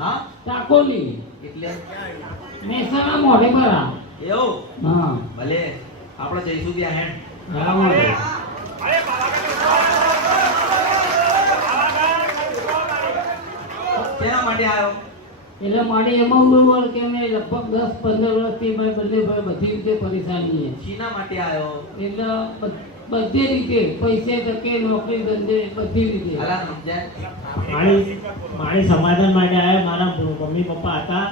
હા? ચાકોલી. એટલે? મહેસાણા મોઢે ખરા. એવું? હા. ભલે. આપણે જઈશું ત્યાં હેણ. બરાબર શેના માટે આવ્યો? એટલે મારે એમાં કે લગભગ દસ પંદર વર્ષથી મારે બંને બધી રીતે પરેશાની છે શીના માટે આવ્યો? એટલે બધી રીતે પૈસે તકે નોકરી ધંધે બધી રીતે. મારી સમાધાન માટે આવ્યા મારા મમ્મી પપ્પા હતા.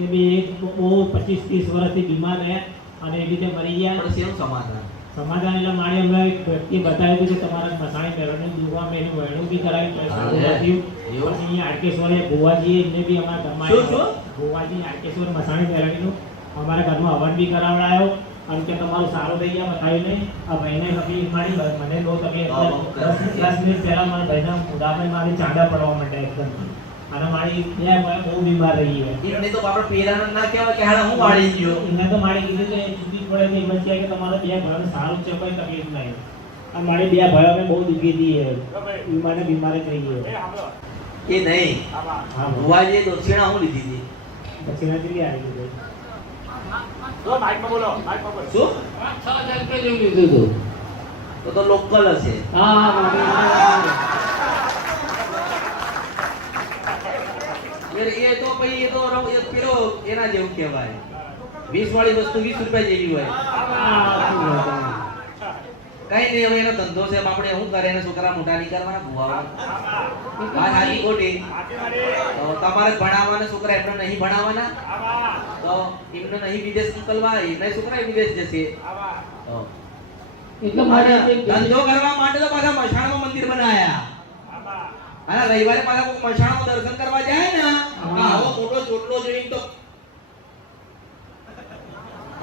એ બી એક બહુ પચીસ ત્રીસ વર્ષથી બીમાર રહ્યા અને એ રીતે મરી ગયા. સમાધાન? સમાધાન એટલે મારે અમે એક વ્યક્તિ બતાવ્યું કે તમારા મસાણી મેળવણી દુવા મેં એનું વહેણું બી કરાવ્યું? પછી અહીંયા આડકેશ્વરે ગોવાજી એમને બી અમારા ઘરમાં શું, શું? આડકેશ્વર મસાણી મેળવણીનું અમારા ઘરમાં હવન બી કરાવડાયો. અને કે તમારું સારું થઈ ગયા બતાવી નહીં આ ભાઈને નવી મારી મને લો તમે દસ મિનિટ પહેલા મારા ભાઈના ઉદાહરણ મારી ચાંદા પડવા માટે એકદમ. અને મારી બે બહુ બીમાર રહી એમને તો આપણે પેલાના ના કહેવાય કે હા હું વાળી ગયો. એને તો મારી કીધું કે જુદી પડે કે એમ કે તમારા બે ભાઈને સારું છે કોઈ તકલીફ નહીં. અને મારી બે ભાઈઓને બહુ દુખી હતી બીમારે બીમાર થઈ ગયો એ નહીં? ભુવાજીએ દક્ષિણા હું લીધી હતી? પછી ના આવી ગઈ શું? લીધું તો તો લોકલ હશે. હા એ તો પછી એ તો એ પેલો એના જેવું કહેવાય. વીસ વાળી વસ્તુ વીસ રૂપિયા જેવી હોય. કઈ નહીં હવે એનો ધંધો છે આપણે શું કરે એને છોકરા મોટા નહીં કરવાના? ભૂવા. વાત સાચી ખોટી. તો તમારે ભણાવવાના છોકરા એમને નહીં ભણાવવાના? તો એમને નહીં વિદેશ મોકલવા એમને છોકરા વિદેશ જશે. મારે ધંધો કરવા માટે તો પાછા મશાણમાં મંદિર બનાયા. અને રવિવારે પાછા કોઈ મશાણો દર્શન કરવા જાય ને આવો મોટો ચોટલો જોઈને તો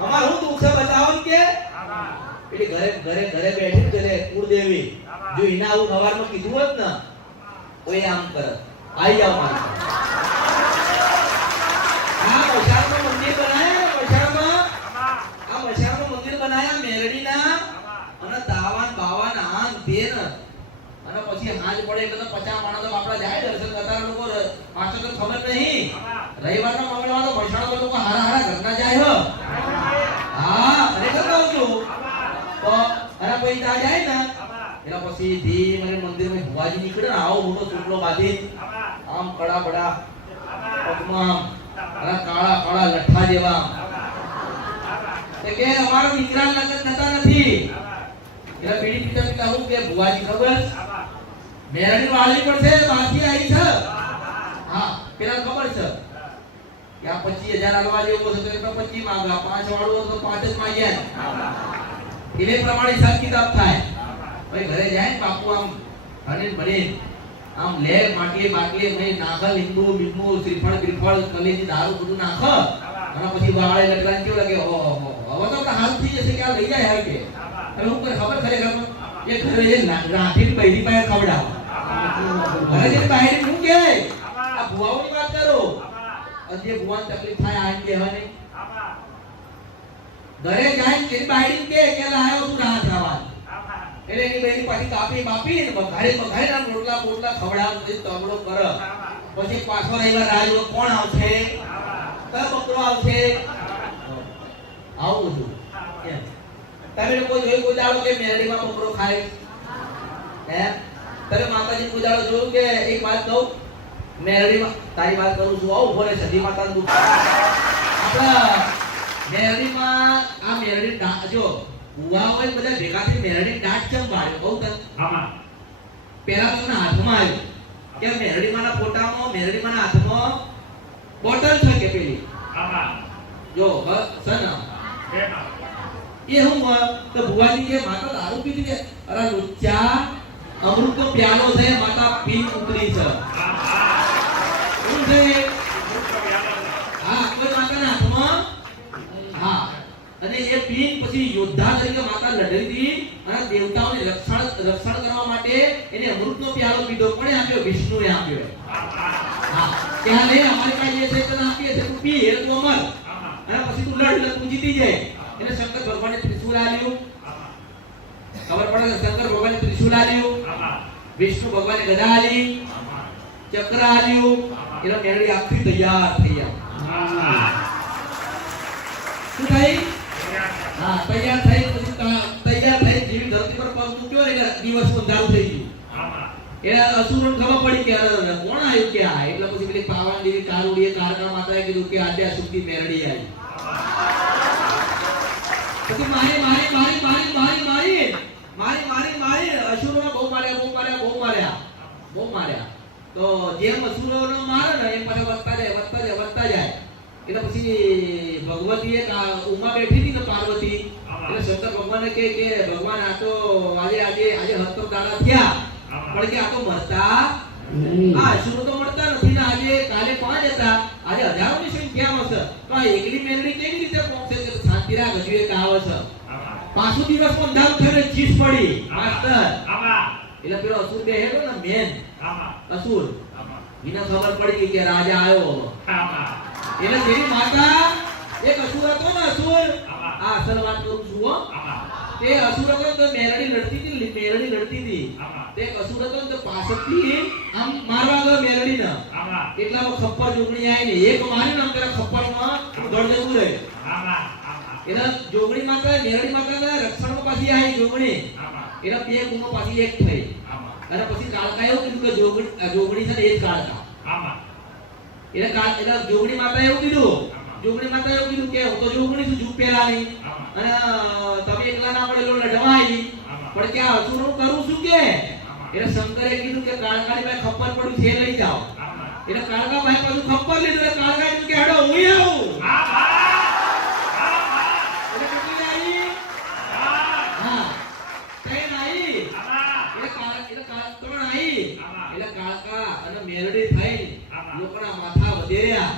અમારું દુઃખ છે બતાવો કે એટલે ઘરે ઘરે ઘરે બેઠી ઘરે કુળદેવી જો એના આવું સવારમાં કીધું હોત ને કોઈ આમ કરે. આવી જાવ મારી. આ મશાણમાં મંદિર બનાયા ને આ મશાણમાં મંદિર બનાયા મેરડીના અને દાવાન બાવાન આન તેન. અને પછી હાજ પડે એટલે પચાસ માણસો આપણા જાય દર્શન કરતા લોકો ર- પાછળ તો ખબર નહીં. રવિવારના મંગળવાર તો મશાણ લોકો હારા હારા ઘરના જાય હા ખરેખર તો અને પછી ત્યાં જાય ને એટલે પછી ધીમે મંદિરમાં ભુવાજી નીકળે ને આવો મોટો ચોટલો બાંધી. આમ. કડા બડા પગમાં અને કાળા કાળા લઠ્ઠા જેવા કે અમારો દીકરા લગ્ન થતા નથી. એટલે પીડી પિતા પિતા હું કે ભુવાજી ખબર? મેરાની વાળી છે બાકી આવી છે. હા પેલા ખબર છે. કે આ પચીસ હજાર આલવા જેવું હશે તો એટલે પચીસ માંગા પાંચ વાળું તો પાંચ જ માંગ્યા. એને પ્રમાણે હિસાબ કિતાબ થાય. ભાઈ ઘરે જાય બાપુ આમ હરીને ભરે આમ લે માટલે બાટલે નહીં નાખ લીંબુ બીંબુ શ્રીફળ બીફળ કલેજી દારૂ બધું નાખ. અને પછી વાળે લટકાને કેવું લાગે ઓ હો હવે તો આપણે હાલ થઈ જશે કે આ લઈ જાય હવે કે. હવે હું કોઈ ખબર ખરેખર એ ઘરે જઈને ના- રાઠીને પાસે ખવડાવ. ઘરે જે બહાર શું કહેવાય? આ ભુવાઓની વાત કરો. અને જે ભુવાન તકલીફ થાય આ નહીં. ઘરે જાય કે બાઈડી કે કેલા લાયો તું રાહ જવા એટલે એની બેની પાછી કાપી બાપી ને બઘારે બઘારે ના રોટલા બોટલા ખવડાવ દે તમડો કર. પછી પાછો રવિવાર રાહ કોણ આવશે? કયો બકરો આવશે. આવું બધું. તમે લોકો જોયું ગુજારો કે મેરડીમાં બકરો ખાય? હે? તમે માતાજી દાડો જોયું કે એક વાત કહું? મેરડીમાં તારી વાત કરું છું. આવું ભરે સદી માતાનું આપણા મેરડીમાં આ મેરડી ડા- જો ભુવા હોય બધા ભેગા થઈ મેરડી દાંત ચમ પાડ્યો કહું તને. આમાં. પેલા તો હાથમાં આવ્યું. કે મેરડીમાંના ફોટામાં મેરડીમાંના હાથમાં બોટલ છે કે પેલી? આમાં. જો હ એ હું તો ભુવાજી કે માતા દારૂ પીધી કે? અરે લુચ્ચા અમૃત પ્યાલો છે માતા પી ઉતરી છે. છે હા કોઈ માતાના હાથમાં હા અને એ પીન પછી યોદ્ધા તરીકે માતા લડી હતી અને દેવતાઓને રક્ષણ રક્ષણ કરવા માટે એને અમૃતનો પ્યાલો પીધો. કોણે આપ્યો? વિષ્ણુએ આપ્યો. હા. કે લે અમારી પાસે જે છે તને આપીએ છે તું પી એટલે તું અમર. અને પછી તું લડ એટલે તું જીતી જાય. એટલે શંકર ભગવાને ત્રિશુલ આલ્યું ખબર પડે કે શંકર ભગવાને ત્રિશુલ આલ્યું વિષ્ણુ ભગવાને ગદા આલી ચક્ર આલ્યું એટલે મેળવી આખી તૈયાર થઈ ગયા શું થઈ? હા તૈયાર થઈ તૈયાર થઈ જેવી ધરતી પર પગ મૂક્યો ને દિવસ બંધારું થઈ ગયું. એટલે અસુરોને ખબર પડી કે અરે કોણ આવ્યું કે આ? એટલે પછી પેલી પાવન દેવી કારુડીએ કારકા માતાએ કીધું કે આજે આ સુખી મેરડી આવી. પછી મારી મારી મારી મારી મારી મારી મારી મારી મારી અસુરોને બહુ માર્યા બહુ માર્યા બહુ માર્યા બહુ માર્યા. તો જેમ અસુરોને મારે ને એમ પાછા વધતા જાય વધતા જાય વધતા જાય. એટલે પછી ભગવતી ઉમા બેઠી હતી ને પાર્વતી. એટલે શંકર ભગવાને કે કે ભગવાન આ તો આજે આજે આજે હસ્તો કાળા થયા. પણ કે આ તો મરતા નહીં. આ અસુરો તો મળતા નથી ને આજે કાલે પાંચ હતા આજે હજારોની સંખ્યામાં છે. તો આ એકલી મેલડી કેવી રીતે પહોંચે છે? શાંતિ રાખ હજુ એક આવે છે. પાછું દિવસ પણ ધામ થયો ચીસ પડી. માસ્ટર એટલે પેલો અસુર બેહેલો ને મેન. અસુર. એને ખબર પડી ગઈ કે રાજા આવ્યો એટલે જેની માતા એક અસુર હતો ને અસુર? આ અસલ વાત કરું છું હો. તે અસુર હતો તો મેરડી લડતી હતી મેરડી લડતી હતી. તે અસુર હતો તો પાછળથી આમ મારવા ગયો મેલડીને એટલા ખપ્પર જોગણી આવી ને એક મારી ને અંતર ખપ્પરમાં દોડ જતું રહે. એટલે જોગણી માતા મેરડી માતા રક્ષણમાં પાછી આવી જોગણી. એટલે બે ગુણો પાછી એક થઈ. અને પછી કાળકા એવું કીધું કે જોગણી જોગણી છે ને એ જ કાળકા. એટલે કાલ એટલે જોગણી માતા એવું કીધું. જોગણી માતા એવું કીધું કે હું તો જોગણી છું જુગ અને તમે એકલા ના પડેલો લડવાઈ પણ કે આ અસુરનું કરું છું કે? એટલે શંકરે કીધું કે કાળકાની ભાઈ ખપ્પર પડું છે લઈ જાઓ. એટલે કાળકા ભાઈ પાછું ખપ્પર લીધું એટલે કાળકા કીધું કે હડો હું આવું. એટલે આવી કાળકા અને મેલડી થઈ. લોકોના માથા વધેર્યા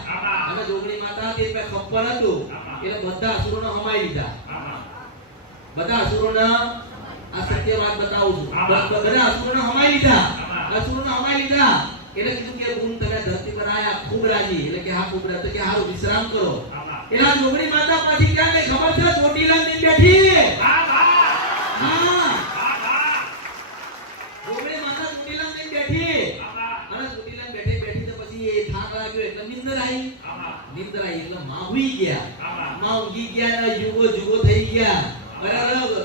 અને જોગણી માતા હતી એટલે ખપ્પર હતું. એટલે બધા અસુરોને હમાઈ લીધા. બધા અસુરોને આ સત્ય વાત બતાવું છું. બધા અસુરોને હમાઈ લીધા. અસુરોને હમાઈ લીધા. એટલે કીધું કે ગુણ તમે ધરતી પર આયા ખૂબ રાજી. એટલે કે હા ખૂબ રાજી. કે હારું વિશ્રામ કરો. એટલે જોગણી માતા પાછી ક્યાં કઈ ખબર છે? ચોટીલા ની બેઠી. હા. નિંદર એટલે માં ગયા. માં ગયા ને યુગો જુગો થઈ ગયા. બરાબર?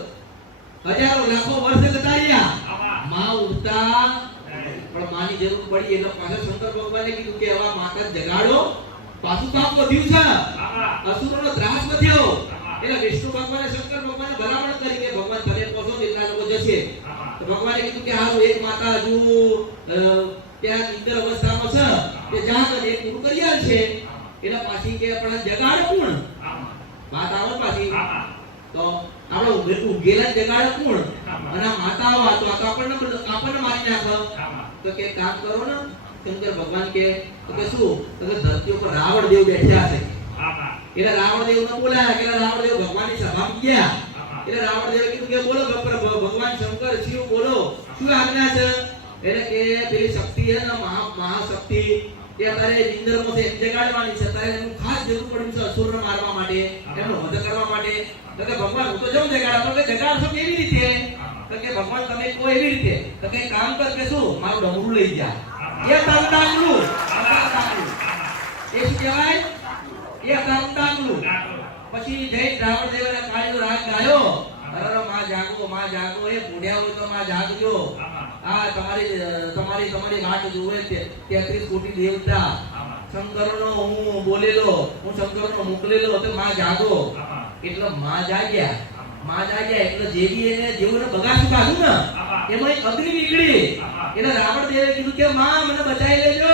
હજારો, લાખો વર્ષ જતા માં ઉઠતા પણ માની જરૂર પડી એટલે પાછા શંકર ભગવાને કીધું કે હવે માતા જગાડો. પાછું કામ વધ્યું છે. અસુરોનો ત્રાસ વધ્યો એટલે વિષ્ણુ ભગવાને શંકર ભગવાને ભલામણ કરી કે ભગવાન તમે પહોંચો એટલા લોકો જશે. તો ભગવાને કીધું કે હારું, એક માતા હજુ ત્યાં નિંદર અવસ્થામાં છે. તે જાગ એક પૂરું કરી છે એટલે પાછી કે આપણે જગાડે કોણ? વાત આવે પાછી? તો આપણે ઉગેલા જગાડે કોણ? અને માતા આવો તો આપણને આપણને મારી નાખો. તો કે કામ કરો ને શંકર ભગવાન કે કે શું? તો કે ધરતી ઉપર રાવણ દેવ બેઠ્યા છે એટલે રાવણ દેવ ને બોલાયા કે રાવણ દેવ ભગવાનની સભામાં ગયા. એટલે રાવણ દેવ કીધું કે બોલો ભગ- ભગ- ભગવાન શંકર શિવ બોલો. શું આજ્ઞા છે? એટલે કે પેલી શક્તિ છે ને મહા મહાશક્તિ. એ અત્યારે ઇન્દ્રમાં છે જગાડવાની છે. તારે એનું ખાસ જરૂર પડ્યું છે અસુર મારવા માટે એનો વધ કરવા માટે. તો કે ભગવાન, હું તો જાઉં જગાડવા તો કે જગાડશો કેવી રીતે? તો કે ભગવાન, તમે કહો એવી રીતે. તો કે કામ કર કે શું? મારું ડમરું લઈ જા. એ તંતાંગલું તંતાંગલું એ શું કહેવાય? એ તંતાંગલું પછી જય રાવણ દેવને કાળીનો રાગ ગાયો. અરે માં જાગો માં જાગો. એ બુઢિયા હોય તો માં જાગજો. આ તમારી તમારી તમારી વાટ જુએ છે 33 કોટી દેવતા. શંકરનો હું બોલેલો હું શંકરનો મોકલેલો તો માં જાગો. એટલે માં જાગ્યા. માં જાગ્યા એટલે જેવી એને જેવું બગાસું કાઢું ને એમાં અગ્નિ નીકળી. એટલે રાવણ દેવે કીધું કે માં મને બચાવી લેજો.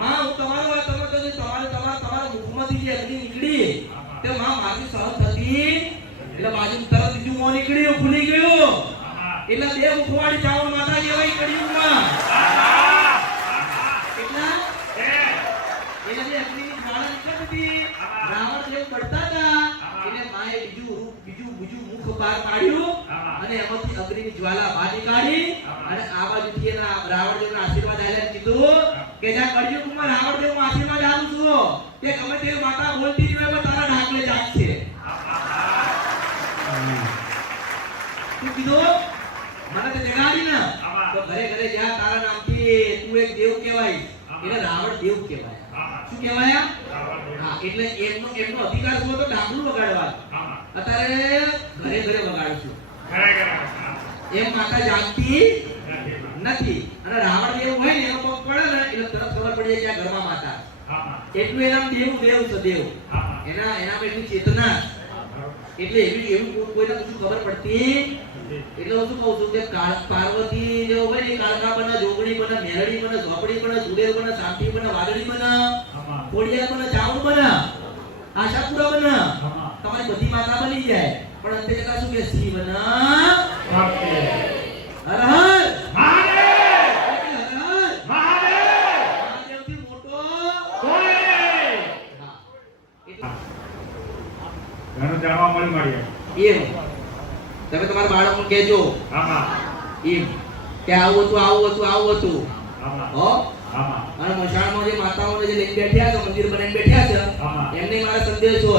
માં હું તમારો વાત તમે કહ્યું તમારે તમારા તમારા મુખમાંથી જે અગ્નિ નીકળી તે માં મારી સહજ થતી. એટલે બાજુ તરત બીજું મોં નીકળ્યું ખુલી ગયું. એટલે દેવ ઉખવાડી જાઓ માતાજી હોય કળિયુગમાં નથી. અને રાવણ દેવ હોય ને એનો પગ પડે ને એટલે તરત ખબર પડી જાય કે ગરબા માતા. એટલું એના દેવ દેવ છે દેવ. એના એનામાં એટલી ચેતના. એટલે એવી એવું કોઈને કશું ખબર પડતી એટલે હું શું કહું છું કે પાર્વતી જેવો હોય ને કાળકા બને જોગણી બને મેરડી બને ઝોપડી બને સુરેલ બને સાંતી બને વાદળી બને કોડિયા બને ચાવડ બને આશાપુરા બને તમારી બધી માતા બની જાય. પણ અંતે જતા શું કે શિવ બના હર હર મહાદેવથી મોટો હા. એટલે જાણવા મળ્યું મળીએ. એમ. તમે તમારા બાળકને કહેજો. એમ. કે આવું હતું આવું હતું આવું હતું. હો? અને મશાળમાં જે માતાઓને જે લઈને બેઠ્યા છે મંદિર બનાવીને બેઠ્યા છે એમને મારા સંદેશો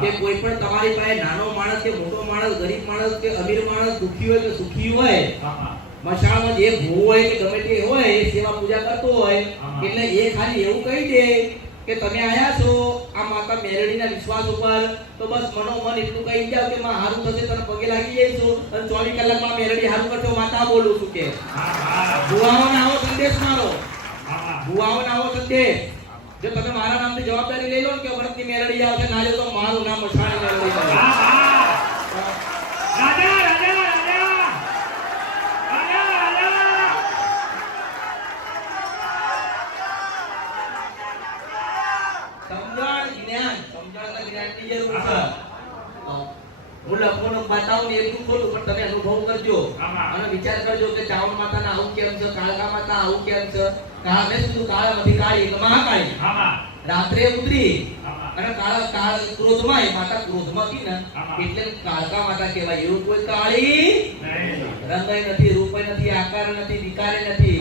કે કોઈ પણ તમારી પાસે નાનો માણસ કે મોટો માણસ ગરીબ માણસ કે અમીર માણસ દુખી હોય કે સુખી હોય મશાળમાં જે ભૂ હોય કે ગમે તે હોય એ સેવા પૂજા કરતો હોય એટલે એ ખાલી એવું કહી દે કે તમે આયા છો આ માતા મેરડીના વિશ્વાસ ઉપર, તો બસ મનોમન એટલું કહી જાવ કે માં હારું થશે, તને પગે લાગી જઈશું અને ચોવીસ કલાકમાં મેરડી હારું કરશે માતા બોલું છું કે. ભુવાઓ ભુવાઓને આવો સંદેશ મારો. ભુવાઓ ભુવાઓને આવો સંદેશ. જો તમે મારા નામથી જવાબદારી લઈ લો કે વરસની મેરડી આવશે, ના જો તો મારું નામ મછાણી મેરડી છે. રાજા રાજા રાજા રાજા રાજા સમજણ જ્ઞાન સમજણ અને જ્ઞાનની જરૂર છે હું લખવાનો બતાવું ને એટલું ખોલું પણ તમે અનુભવ કરજો આમાં. અને વિચાર કરજો કે ચાવણ માતાના આવું કેમ છે કાળકા માતા આવું કેમ છે? કાળ મેં કીધું કાળમાંથી કાળી એટલે મહાકાળી. રાત્રે ઉતરી અને કાળ કાળ ક્રોધમાં એ માતા ક્રોધમાં હતી ને એટલે કાળકા માતા કહેવાય. એવું કોઈ કાળી રંગય નથી રૂપય નથી આકાર નથી વિકારે નથી.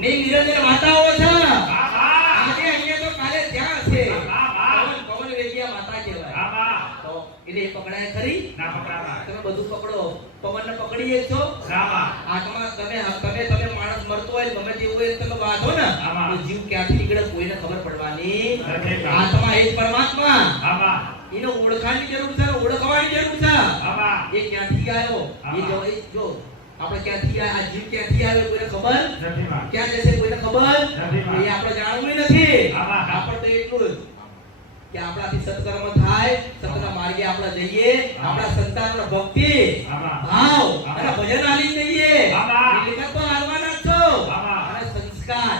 ને નિરંજન માતાઓ છે આમાં આજે અહીંયા તો કાલે ત્યાં છે આમાં. પવન પવન વેગિયા માતા કહેવાય આમાં તો એટલે એ પકડાય ખરી ના પકડાવા તમે બધું પકડો. પવનને પકડીએ છો? આત્મા તમે તમે તમે માણસ મરતો હોય ગમે તે હોય તમે વાંધો ને તો જીવ ક્યાંથી નીકળે કોઈને ખબર પડવાની આત્મા એ જ પરમાત્મા. એને ઓળખાણની જરૂર છે ઓળખવાની જરૂર છે. આમાં એ ક્યાંથી આવ્યો? એ. જો જો આપણે ક્યાંથી આ જીવ ક્યાંથી આવ્યો કોઈને ખબર? ક્યાં જશે કોઈને ખબર. એ આપણે જાણવું નથી. આપણે તો એટલું જ. કે આપણાથી સત્કર્મ થાય સત્ર માર્ગે આપણે જઈએ આપણા સંતાનનો ભક્તિ ભાવ અને ભજન આલી જઈએ. આમાં. નિર્લિપ્ત તો હાલવાના છો. અને સંસ્કાર.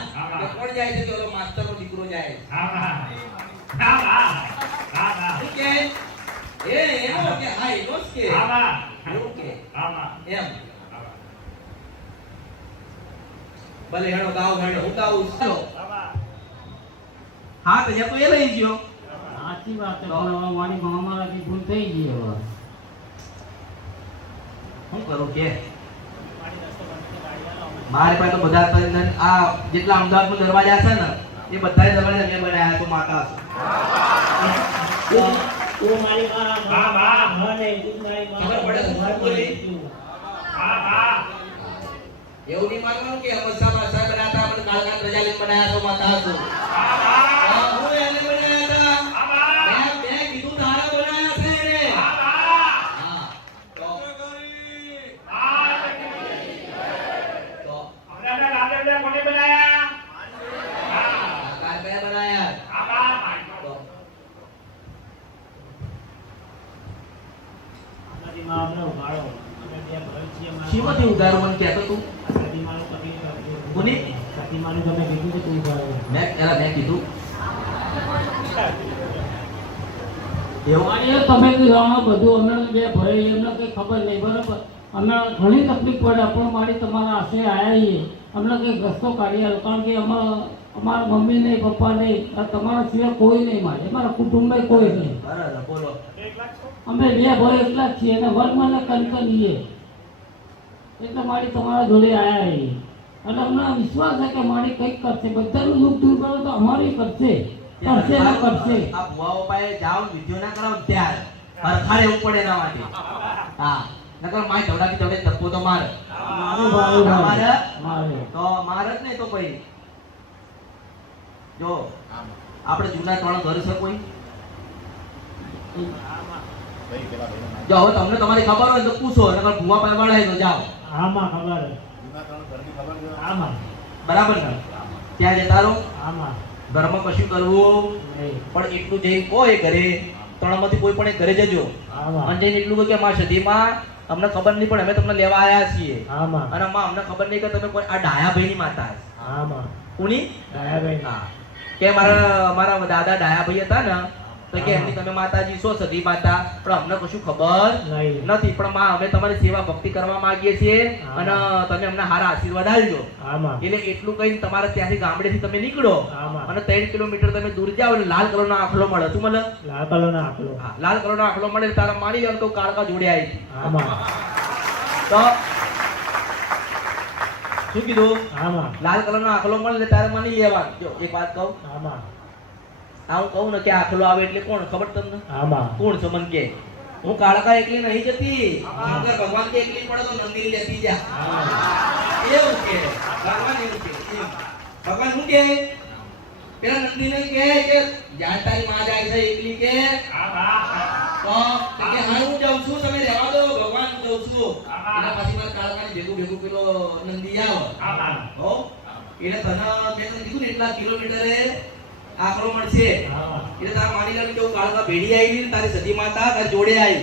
કોણ જાય છે? કે ઓલો માસ્ટરનો દીકરો જાય. આમાં આમાં આમાં શું કે? એ એનો કે હા એનો જ કે. ઓકે એમ. ભલે હેડો ગાવ હેડો હું ગાઉં ચાલો. હા તો યા તો એ લઈ ગયો. સાચી વાત છે. પણ હવે મારી મહામારાથી ભૂલ થઈ ગઈ હવે. શું કરું કે? મારે પાસે તો બધા આ જેટલા અમદાવાદમાં દરવાજા છે ને એ બધા દરવાજા મેં બનાવ્યા તો માતા છે. તું મારી માં બા, બા. મને તું મારી માં ખબર પડે તો શું બોલી? એવું નહીં માનવાનું કે અમસ્તા સાહેબ બનાતા આપણે કાળકાન રજા લઈને બનાવ્યા તો માતા હતો આમાં હા, હું એને બનાવ્યા હતા આમાં મેં મેં કીધું તારા બનાવ્યા છે એને આમાં હા તો તો અમને રાધે કોને બનાયા આ કાર કયા બનાવ્યા આમાં તો મારી માં અમને ઉઘાડો અમે બે ભય છીએ મારા શીમાંથી ઉધારો મને કહેતો તું સતી માનું પતિ કરજો. કોની? સતી માનું તમે કીધું કે તું ઉઘાડો મેં એલા મેં કીધું એવું અને એ તમે જાણો બધું અમને બે ભાઈ એમને કઈ ખબર નહીં બરાબર અમે ઘણી તકલીફ પડે. પણ મારી તમારા આશે આયા છીએ. અમને કંઈ રસ્તો કાઢી આવ્યો કારણ કે અમારા અમારા મમ્મી નહીં પપ્પા નહીં તમારા સિવાય કોઈ નહીં મારે. અમારા કુટુંબમાં કોઈ નહીં. અમે બે ભાઈ એકલા જ છીએ અને વર્ગમાં કનકનીએ. એટલે મારી તમારા જોડે આવ્યા છીએ. અને અમને વિશ્વાસ છે કે મારી કંઈક કરશે. બધાનું દુઃખ દૂર કરો તો અમારી કરશે. કરશે ના કરશે. આ ભુવાઓ પાસે જાઓ વીડિયો ના કરાવો ત્યારે. હરખાડે એવું પડે એના માટે. હા. નકર માય ધવડાથી ધવડે ધક્કો તો મારે. તો મારે જ નહીં તો ભાઈ જો આપણે જૂના ત્રણ ઘર છે કોઈ? જો હવે તમને તમારી ખબર હોય તો પૂછો નકર ભૂવા પાસે વળાય તો જાઓ. આમાં ખબર આમાં. બરાબર ને? ત્યાં જતા રહો. આમાં. ઘરમાં કશું કરવું પણ એટલું જઈને કોઈ ઘરે ત્રણમાંથી કોઈ પણ એક ઘરે જજો. અને જઈને એટલું કે અમારા સદીમાં અમને ખબર નહીં પણ અમે તમને લેવા આવ્યા છીએ. અને અમ્મા અમને ખબર નહીં કે તમે કોઈ આ ડાયાભાઈની માતા છે. આમાં. કોની? દયાભાઈ હા. કે મારા મારા દાદા ડાયાભાઈ હતા ને તો કે એમની તમે માતાજી છો સદી માતા. પણ અમને કશું ખબર નથી. પણ માં અમે તમારી સેવા ભક્તિ કરવા માંગીએ છીએ અને તમે અમને હારા આશીર્વાદ આપજો. એટલે એટલું કહીને તમારે ત્યાંથી ગામડેથી તમે નીકળો અને ત્રણ કિલોમીટર તમે દૂર જાઓ એટલે લાલ કલરનો આખલો મળે. શું મળે? લાલ કલરનો લાલ કલરનો આખલો મળે તારા લેવાનું તો કાળકા જોડે આવી તો શું કીધું? લાલ કલરનો આખલો મળે તારે માની લેવાનું જો એક વાત કહું. આ હું કહું ને કે આખલો આવે એટલે કોણ? ખબર તમને? આમાં. કોણ છો મને કે? હું કાળકા એકલી નહીં જતી. આગળ ભગવાન કે એકલી પડે તો મંદિર લેતી જા એવું કે. ભગવાન એવું કે. ભગવાન શું કે? પેલા નંદીને કે કે જ્યાં તારી માં જાય છે એકલી કે? તો તો કે હા હું જાઉં છું તમે રહેવા દો ભગવાન જાઉં છું. એના પછી મારે કાળકાની ભેગું ભેગું પેલો નંદી આવે. હો? એટલે તને મેં તને કીધું ને એટલા કિલોમીટરે આંકડો છે. એટલે તારા માની લે કે હું કાળકા ભેડી આવી ને તારી સતી માતા તારી જોડે આવી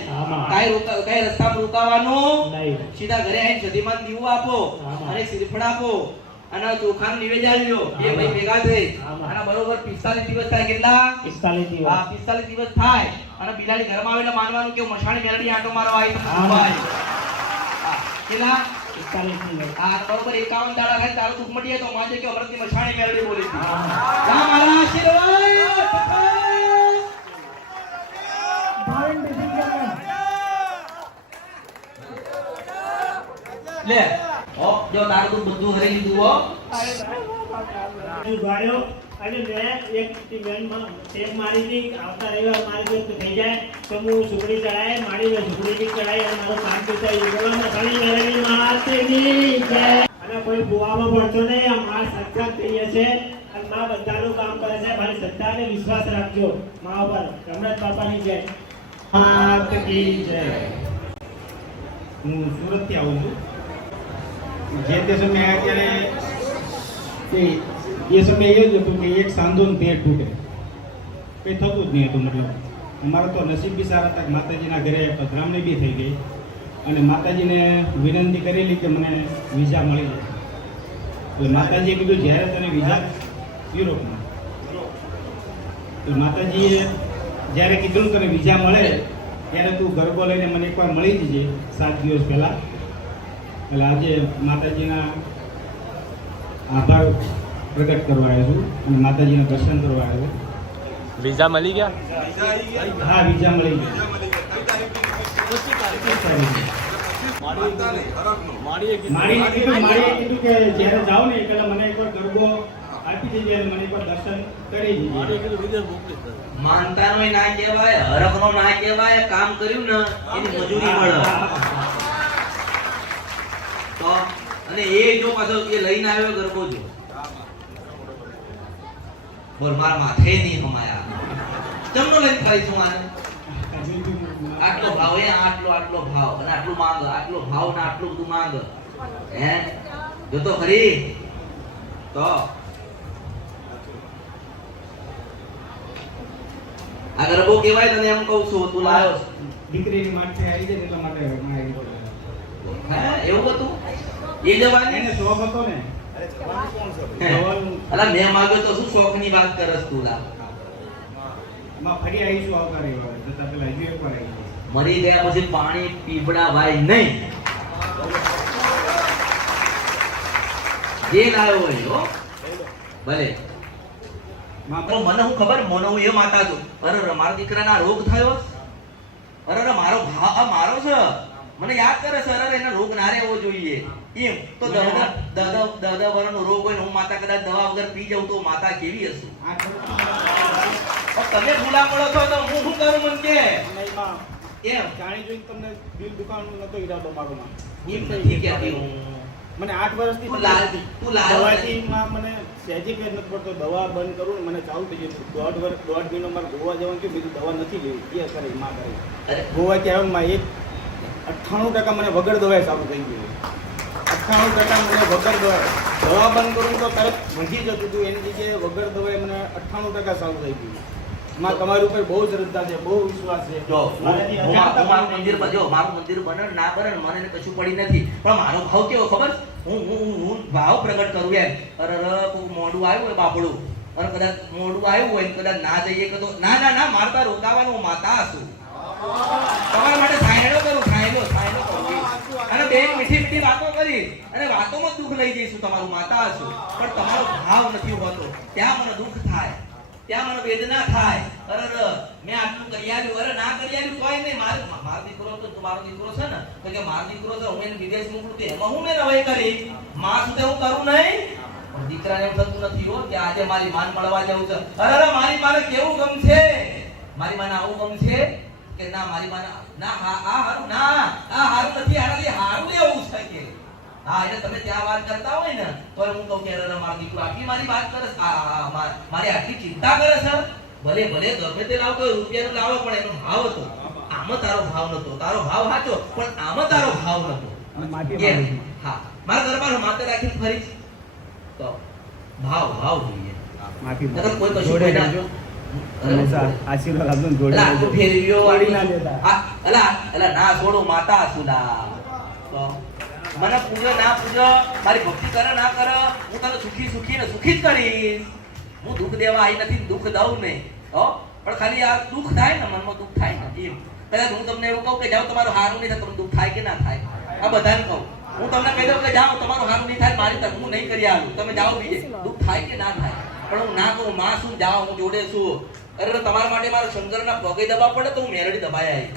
કાંઈ રોકા કાંઈ રસ્તામાં રોકાવાનું? નહીં. સીધા ઘરે આવીને સતીમાં દીવું આપો અને શ્રીફળ આપો. અને ચોખાનું નિવેદ આવ્યો બે ભાઈ ભેગા થઈ. અને બરોબર 45 દિવસ થાય કેટલા? પિસ્તાલીસ દિવસ. હા 45 દિવસ થાય. અને બિલાડી ઘરમાં આવે એટલે માનવાનું કે મશાણી મેલડી આંટો મારવા આવી કેટલા? આ બરોબર 51 દાડા ખાઈ તારું દુઃખ મટી તો માનજે કે અમૃતની મશાણી મેલડી બોલી હતી. મારા આશીર્વાદ. લે ઓ જો તારું બધું હરી લીધું હો. અને મેં એક ઇવેન્ટમાં ટેપ મારી હતી આવતા રવિવાર મારી જોડે થઈ જાય. તો હું સુગડી ચડાય, મારી મેં સુગડી બી ચડાય અને મારો બી થાય. બોલો ખાલી મેળવી માતેની જય અને કોઈ ગોવામાં પડતો નહીં. આ મા સત્સંગ કહીએ છે. અને મા બધાનું કામ કરે છે. મારી સત્તાને વિશ્વાસ રાખજો. મા ઉપર રમણાથ બાપાની જય. માત કી જય. હું સુરતથી આવું છું. જે તે સમયે અત્યારે તે એ સમયે એ જ હતું કે એક સાંધો ને પેટ તૂટે. કંઈ થતું જ નહીં હતું મતલબ. અમારા તો નસીબ બી સારા હતા માતાજીના ઘરે પધરામણી બી થઈ ગઈ. અને માતાજીને વિનંતી કરેલી કે મને વિઝા મળી જાય. એટલે માતાજીએ કીધું, જ્યારે તને વિઝા યુરોપમાં. એટલે માતાજીએ જ્યારે કીધું તને વિઝા મળે, ત્યારે તું ગરબો લઈને મને એકવાર મળી જજે સાત દિવસ પહેલાં. એટલે આજે માતાજીના આભાર પ્રગટ કરવા આવ્યો છું અને માતાજીના દર્શન કરવા આવ્યો છું. વિઝા મળી ગયા? હા વિઝા મળી ગયા. મને એકવાર ગરબો આપી દેજે મને એકવાર દર્શન કરી દેજે. માનતાનો ના કહેવાય હરખનો ના કહેવાય કામ કર્યું ને એની મજૂરી મળે. તો અને એ જો પાછો એ લઈને આવ્યો ગરબો જો. બોલ માર માથે નહીં હમાયા ચમનો લઈને ખાઈશું આને? આટલો ભાવ એ આટલો આટલો ભાવ. અને આટલું માંગ આટલો ભાવ ને આટલું બધું માંગ. હે? જો તો ખરી. તો. આ ગરબો કેવાય તને એમ કહું છું તું લાયો છે. દીકરીની માટે આવી જાય એટલા માટે એવું હતું? એ જવાની એને શોખ હતો ને. અલા મેં માગ્યો તો શું શોખની વાત કરસ તું લા? માં ફરી આવીશું આવતા રવિવારે. તમે પેલા હજુ એકવાર આવી મરી ગયા પછી પાણી પીવડાવાય નહીં. જે લાવ્યો હોય હો? ભલે. માં પણ મને હું ખબર? મને હું એ માતા છું. અરે મારા દીકરાના રોગ થયો? અરે મારો ભા મારો છે. મને યાદ કરે અરે, એને રોગ ના રહેવો જોઈએ. એમ. તો દહ દહ દહ દહ દહ દહ વર્ષનો રોગ હોય હું માતા કદાચ દવા વગર પી જાઉં તો માતા કેવી હશે? તમે ભૂલા પડો છો તો હું શું કરું મન કે? એમ જાણી જોઈને તમને બિલ દુકાનનું નતો ઈરાદો મારો માં એમ નથી કહેતી હું. મને આઠ વર્ષથી તું લાલ તું લાલ દવાથી માં મને સહેજી ફેર નથી પડતો. દવા બંધ કરું મને ચાલુ થઈ ગયું. દોઢ વર્ષ દોઢ મહિનો મારે ગોવા જવાનું કે બીજું દવા નથી લેવી એ કરે માં કરે. ગોવા ત્યાં માં એક અઠ્ઠાણું ટકા મને વગર દવાએ સારું થઈ ગયું. અઠ્ઠાણું ટકા મને વગર દવાએ. દવા બંધ કરું તો તરત વધી જતું હતું. એની જગ્યાએ વગર દવાએ મને અઠ્ઠાણું ટકા સારું થઈ ગયું. માં તમારી ઉપર બહુ શ્રદ્ધા છે બહુ વિશ્વાસ છે. જો મારું મંદિર જો મારું મંદિર બને ના બને મને કશું પડી નથી. પણ મારો ભાવ કેવો ખબર? હું હું હું- ભાવ પ્રગટ કરું એમ. અરે અરે આવ્યું હોય બાપડું? અને કદાચ મોડું આવ્યું હોય કદાચ ના જઈએ તો ના ના ના મારતા રોકાવાનું માતા હશું તમારા માટે સાયડો કરું સાયડો કરું. અને બે મીઠી મીઠી વાતો કરી, અને વાતોમાં દુઃખ લઈ જઈશું તમારું, માતા છું પણ તમારો ભાવ નથી હોતો ત્યાં મને દુઃખ થાય. ત્યાં મને વેદના થાય. અરે મેં આટલું કરી આવ્યું અરે, ના કરી આવ્યું કોઈ નહીં. મારો મારો દીકરો તો મારો દીકરો છે ને, તો કે મારો દીકરો તો હું વિદેશ મોકલું તો એમાં હું મેં રવાઈ કરી? માં સુધી હું કરું નહીં. પણ દીકરાને એમ થતું નથી હો કે આજે મારી માન મળવા જવું છે. અરે મારી માને કેવું ગમશે? મારી માને આવું ગમશે? કે ના મારી માને ના આ આ હારું ના આ હારું નથી આનાથી હારું લેવું છે કે. હા એટલે તમે ત્યાં વાત કરતા હોય ને તો હું કહું કે અરે મારો દીકરો આટલી મારી વાત કરે મારી આટલી ચિંતા કરે છે. ભલે ભલે ગમે તે લાવો કોઈ રૂપિયાનો લાવો પણ એનો ભાવ હતો. આમાં તારો ભાવ નતો. તારો ભાવ સાચો પણ આમાં તારો ભાવ નતો. હા. મારા દરબાર માથે રાખીને ફરી. તો ભાવ ભાવ જોઈએ. માફી કોઈ કશું જોડે કોઈના- રહેજો. અરે, હંમેશા આશીર્વાદ આપજો ને જોડે અલા, રહેજો. તું ફેરવ્યો તોડી ના દેતા. અલા, અલા, ના છોડો માતા સુલા મને પૂજો ના પૂજો મારી ભક્તિ કરે ના કરે હું તને સુખી સુખી ને સુખી જ કરીશ. હું દુઃખ દેવા આવી નથી દુઃખ દઉં નહીં. હો? પણ ખાલી આ દુઃખ થાય ને મનમાં દુઃખ થાય ને એમ. કદાચ હું તમને એવું કહું કે જાઓ તમારું હારું નહીં થાય તમને દુઃખ થાય કે ના થાય. આ બધાને કહું. હું તમને કહી દઉં કે જાઓ તમારું હારું નહીં થાય મારી તરફ હું નહીં કરી આવું તમે જાઓ બીજે. દુઃખ થાય કે ના થાય? પણ હું ના કહું માં શું જાઓ હું જોડે છું. અરે તમારા માટે મારા શંકરના પગે દબા પડે તો હું મેરડી દબાઈ આવી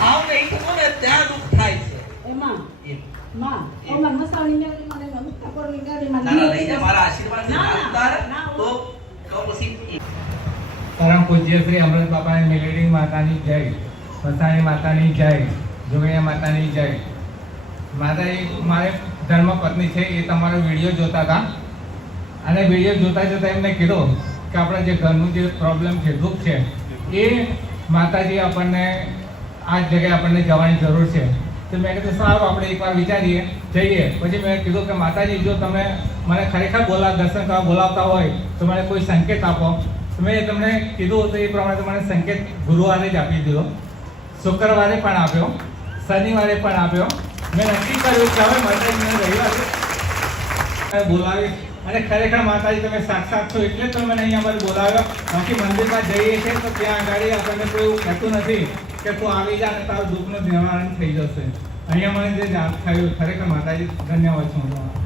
આવ ભાવ નહીં તો ને ત્યાં દુઃખ થાય છે. એમાં? એમ. માં? ઓ મન મસાણી ને મને નમસ્કાર કરી ગાડી માં ના ના લઈ જા મારા આશીર્વાદ ના, ઉતાર ના, તો તો પછી પરમ પૂજ્ય શ્રી અમૃત બાપાની મેલેડી માતાની જય. મસાણી માતાની જય. જોગણીયા માતાની જય. માતા મારે ધર્મપત્ની છે, એ તમારો વીડિયો જોતા હતા. અને વીડિયો જોતા જોતા એમને કીધું કે આપણે જે ઘરનું જે પ્રોબ્લેમ છે, દુઃખ છે, એ માતાજી આપણને આ જગ્યાએ આપણને જવાની જરૂર છે. તો મેં કીધું, સારું, આપણે એકવાર વિચારીએ, જઈએ. પછી મેં કીધું કે, માતાજી, જો તમે મને ખરેખર બોલા, દર્શન કરવા બોલાવતા હોય, તો મને કોઈ સંકેત આપો. તો મેં તમને કીધું તો એ પ્રમાણે તો મને સંકેત ગુરુવારે જ આપી દીધો. શુક્રવારે પણ આપ્યો, શનિવારે પણ આપ્યો. મેં નક્કી કર્યું કે હવે માતાજી મને રવિવારે બોલાવી. અને ખરેખર માતાજી, તમે સાક્ષાત છો એટલે તમે મને અહીંયા આગળ બોલાવ્યો. બાકી મંદિરમાં જઈએ છીએ તો ત્યાં આગળ આપણને કોઈ એવું કહેતું નથી કે તું આવી જા અને તારું દુઃખનું નિવારણ થઈ જશે. અહીંયા મને જે જાણ થયું, ખરેખર માતાજી, ધન્યવાદ છું